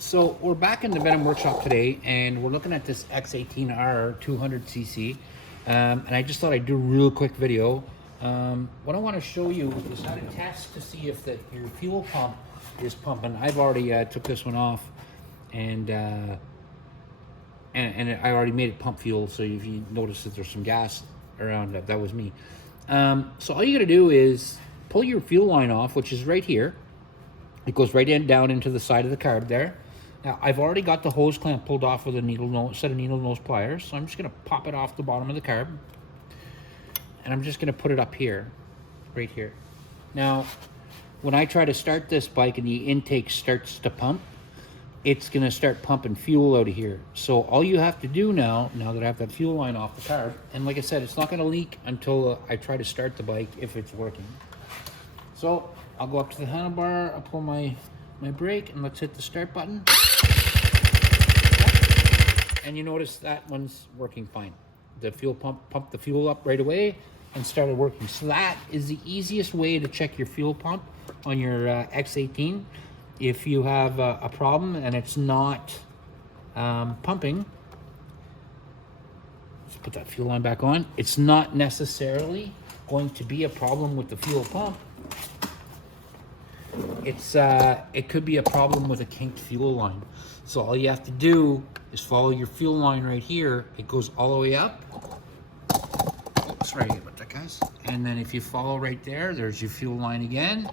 So we're back in the Venom workshop today, and we're looking at this X18R 200cc. And I just thought I'd do a real quick video. What I want to show you is how to test to see if your fuel pump is pumping. I've already took this one off, and I already made it pump fuel. So if you notice that there's some gas around, that was me. So all you got to do is pull your fuel line off, which is right here. It goes right down into the side of the carb there. Now, I've already got the hose clamp pulled off with a set of needle nose pliers, so I'm just going to pop it off the bottom of the carb, and I'm just going to put it up here, right here. Now, when I try to start this bike and the intake starts to pump, it's going to start pumping fuel out of here. So all you have to do now that I have that fuel line off the carb, and like I said, it's not going to leak until I try to start the bike if it's working. So I'll go up to the handlebar, I'll pull my brake, and let's hit the start button. And you notice that one's working fine. The fuel pump pumped the fuel up right away and started working. So that is the easiest way to check your fuel pump on your X18. If you have a problem and it's not pumping, let's put that fuel line back on. It's not necessarily going to be a problem with the fuel pump. It could be a problem with a kinked fuel line. So all you have to do is follow your fuel line right here. It goes all the way up. Oh, sorry about that, guys. And then if you follow right there, there's your fuel line again.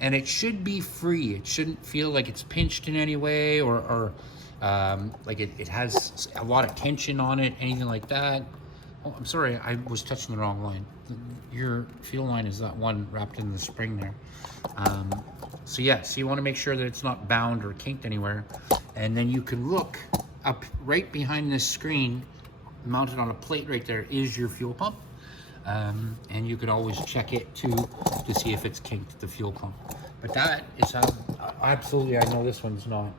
And it should be free. It shouldn't feel like it's pinched in any way or like it has a lot of tension on it, anything like that. Oh, I'm sorry, I was touching the wrong line. Your fuel line is that one wrapped in the spring there. So yeah, so you want to make sure that it's not bound or kinked anywhere. And then you can look up right behind this screen, mounted on a plate right there, is your fuel pump. And you could always check it to see if it's kinked, the fuel pump. But that is how, absolutely, I know this one's not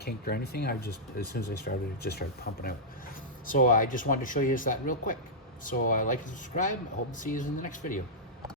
kinked or anything. As soon as I started, it just started pumping out. So I just wanted to show you that real quick. So like and subscribe. I hope to see you in the next video.